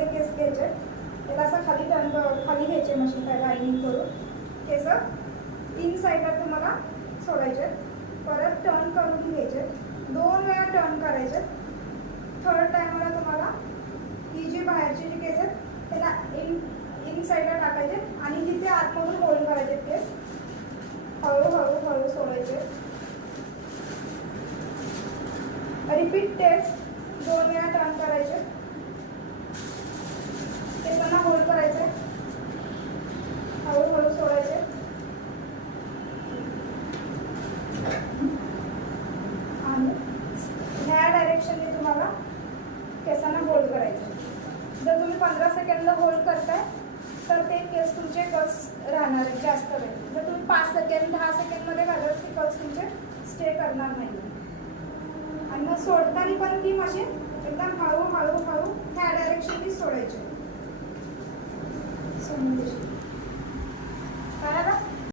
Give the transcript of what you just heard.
मध्ये केस घ्यायचे, त्याला असं खाली खाली घ्यायचे मशीन काय लाईनिंग करून, केस 3 साईडला तुम्हाला सोडायचे, परत टर्न करून घ्यायचे, 2 वेळा टर्न करायचे. थर्ड टाइमला तुम्हाला ही जी बाहेरची जी केस आहेत त्याला इन साईडला टाकायचे आणि तिथे आतमधून होल्ड करायचे केस, हळूहळू हळू सोडायचे. रिपीट तेच 2 वेळा टर्न करायचे, केसांना होल्ड करायचे, हळूहळू सोडायचे. आणि ह्या डायरेक्शनने तुम्हाला केसांना होल्ड करायचे. जर तुम्ही 15 सेकंद होल्ड करताय तर ते केस तुमचे कट्स राहणार आहेत जास्त वेळ. जर तुम्ही 5 सेकंड 10 सेकंडमध्ये घालत ते कट्स तुमचे स्टे करणार नाही. आणि मग सोडताना पण ती मशीन एकदम हळू हळू हळू ह्या डायरेक्शननी सोडायची.